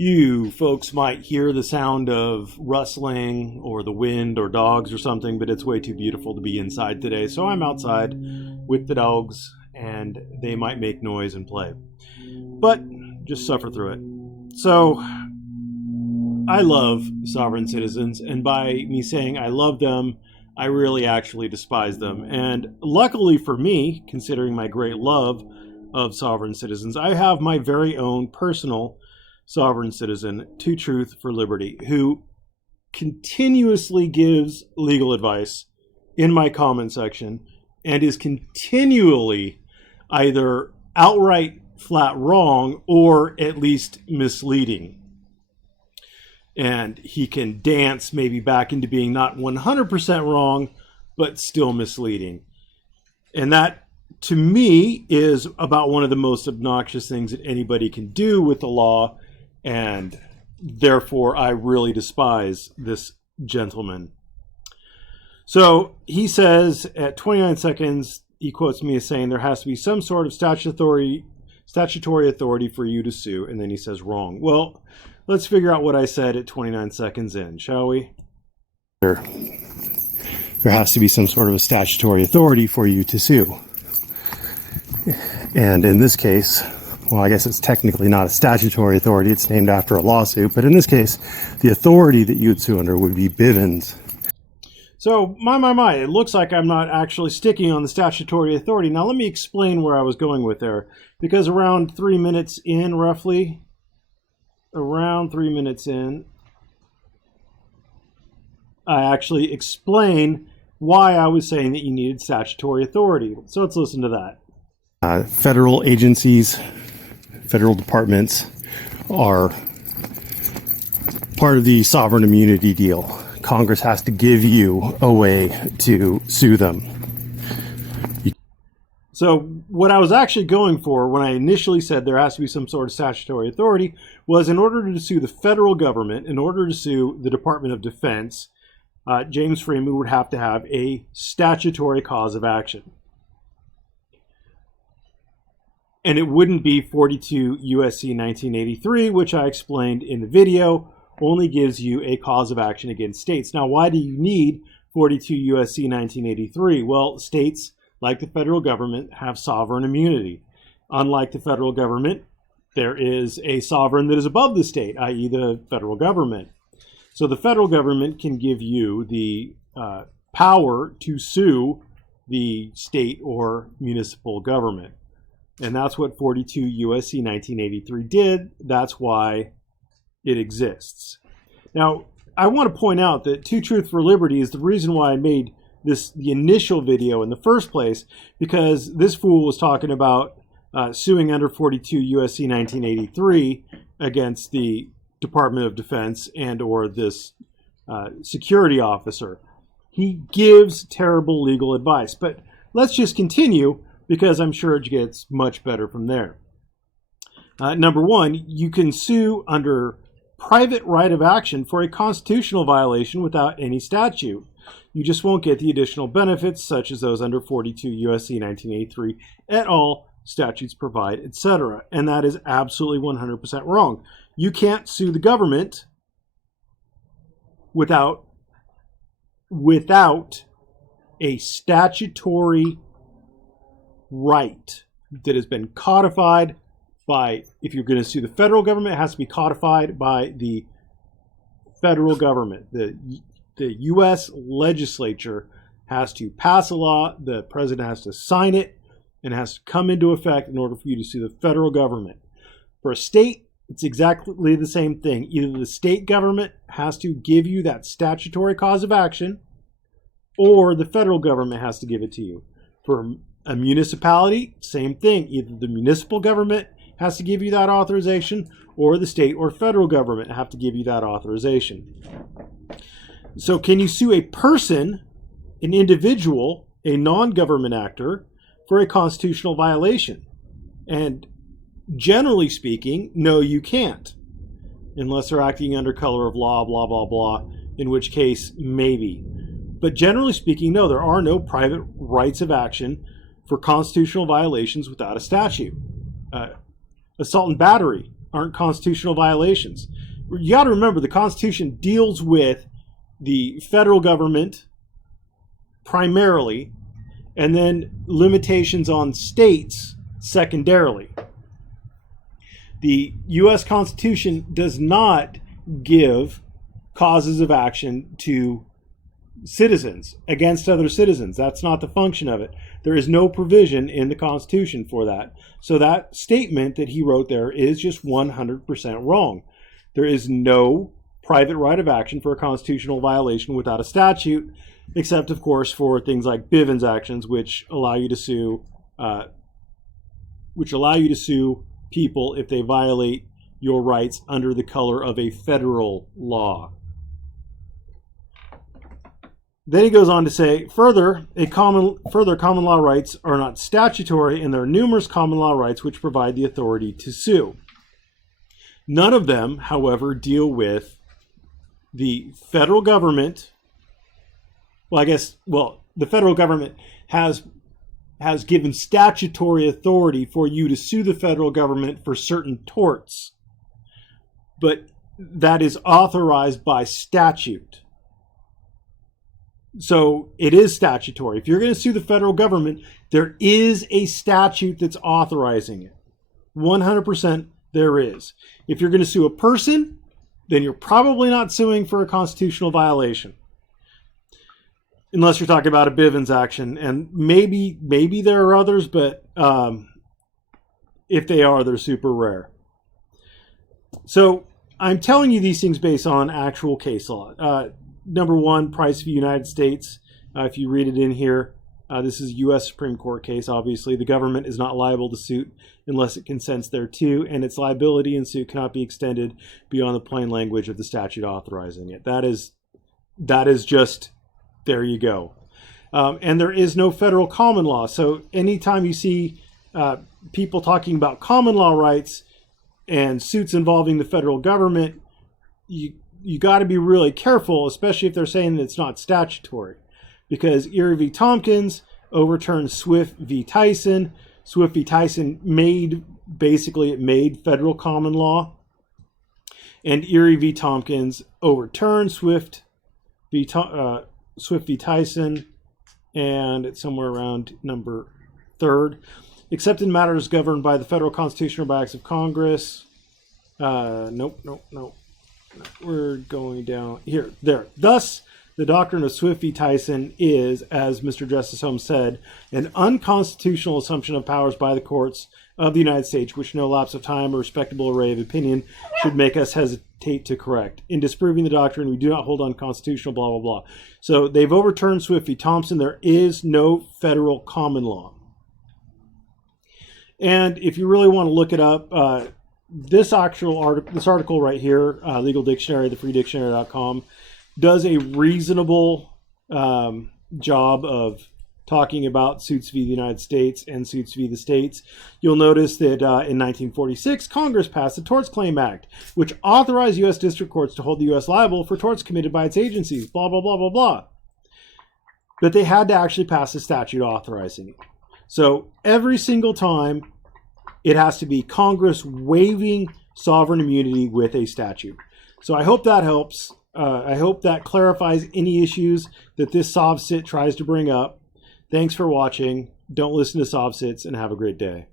You folks might hear the sound of rustling or the wind or dogs or something, but it's way too beautiful to be inside today. So I'm outside with the dogs and they might make noise and play. But just suffer through it. So I love sovereign citizens, and by me saying I love them, I really actually despise them. And luckily for me, considering my great love of sovereign citizens, I have my very own personal sovereign citizen, To Truth for Liberty, who continuously gives legal advice in my comment section and is continually either outright flat wrong or at least misleading. And he can dance maybe back into being not 100% wrong, but still misleading. And that, to me, is about one of the most obnoxious things that anybody can do with the law. And therefore, I really despise this gentleman. So he says at 29 seconds, he quotes me as saying there has to be some sort of statutory authority for you to sue. And then he says wrong. Well, let's figure out what I said at 29 seconds in, shall we? There has to be some sort of a statutory authority for you to sue. And in this case, well, I guess it's technically not a statutory authority. It's named after a lawsuit. But in this case, the authority that you would sue under would be Bivens. So, my, it looks like I'm not actually sticking on the statutory authority. Now, let me explain where I was going with there. Because around 3 minutes in, roughly, I actually explain why I was saying that you needed statutory authority. So let's listen to that. Federal agencies, federal departments are part of the sovereign immunity deal. Congress has to give you a way to sue them. So what I was actually going for when I initially said there has to be some sort of statutory authority was in order to sue the federal government, in order to sue the Department of Defense, James Freeman would have to have a statutory cause of action. And it wouldn't be 42 U.S.C. 1983, which I explained in the video, only gives you a cause of action against states. Now, why do you need 42 U.S.C. 1983? Well, states, like the federal government, have sovereign immunity. Unlike the federal government, there is a sovereign that is above the state, i.e. the federal government. So the federal government can give you the power to sue the state or municipal government. And that's what 42 U.S.C. 1983 did. That's why it exists. Now, I want to point out that To Truth for Liberty is the reason why I made the initial video in the first place, because this fool was talking about suing under 42 U.S.C. 1983 against the Department of Defense and or this security officer. He gives terrible legal advice. But let's just continue, because I'm sure it gets much better from there. Number one, you can sue under private right of action for a constitutional violation without any statute. You just won't get the additional benefits such as those under 42 U.S.C. 1983 at all statutes provide, etc. And that is absolutely 100% wrong. You can't sue the government without a statutory right that has been codified by, if you're going to sue the federal government, it has to be codified by the federal government. The U.S. legislature has to pass a law, the president has to sign it, and it has to come into effect in order for you to sue the federal government. For a state, it's exactly the same thing. Either the state government has to give you that statutory cause of action, or the federal government has to give it to you. For a municipality, same thing. Either the municipal government has to give you that authorization, or the state or federal government have to give you that authorization. So can you sue a person, an individual, a non-government actor, for a constitutional violation? And generally speaking, no, you can't. Unless they're acting under color of law, blah, blah, blah, in which case, maybe. But generally speaking, no, there are no private rights of action for constitutional violations without a statute. Assault and battery. aren't constitutional violations. You got to remember, the Constitution deals with the federal government primarily, and then limitations on states secondarily. The U.S. Constitution does not give causes of action to citizens against other citizens. That's not the function of it. There is no provision in the Constitution for that. So that statement that he wrote there is just 100% wrong. There is no private right of action for a constitutional violation without a statute, except, of course, for things like Bivens actions, which allow you to sue people if they violate your rights under the color of a federal law. Then he goes on to say, further, common law rights are not statutory, and there are numerous common law rights which provide the authority to sue. None of them, however, deal with the federal government. The federal government has given statutory authority for you to sue the federal government for certain torts, but that is authorized by statute. So it is statutory. If you're going to sue the federal government, there is a statute that's authorizing it. 100% there is. If you're going to sue a person, then you're probably not suing for a constitutional violation. Unless you're talking about a Bivens action, and maybe there are others, but if they are, they're super rare. So I'm telling you these things based on actual case law. Number one, Price v. United States. If you read it in here, this is a U.S. Supreme Court case, obviously. The government is not liable to suit unless it consents thereto, and its liability in suit cannot be extended beyond the plain language of the statute authorizing it. That is just, there you go. And there is no federal common law. So anytime you see people talking about common law rights and suits involving the federal government, you got to be really careful, especially if they're saying that it's not statutory, because Erie v. Tompkins overturned Swift v. Tyson. Swift v. Tyson made federal common law, and Erie v. Tompkins overturned Swift v. Tyson, and it's somewhere around number 3rd. Except in matters governed by the federal Constitution or by acts of Congress. Nope. We're going down here. There. Thus, the doctrine of Swift v. Tyson is, as Mr. Justice Holmes said, an unconstitutional assumption of powers by the courts of the United States, which no lapse of time or respectable array of opinion should make us hesitate to correct. In disproving the doctrine, we do not hold unconstitutional blah, blah, blah. So they've overturned Swift v. Thompson. There is no federal common law. And if you really want to look it up, this article right here, Legal Dictionary, thefreedictionary.com, does a reasonable job of talking about suits v. the United States and suits v. the states. You'll notice that in 1946, Congress passed the Torts Claim Act, which authorized U.S. district courts to hold the U.S. liable for torts committed by its agencies, blah, blah, blah, blah, blah. But they had to actually pass a statute authorizing it. So every single time, it has to be Congress waiving sovereign immunity with a statute. So I hope that helps. I hope that clarifies any issues that this sovcit tries to bring up. Thanks for watching. Don't listen to sovcits, and have a great day.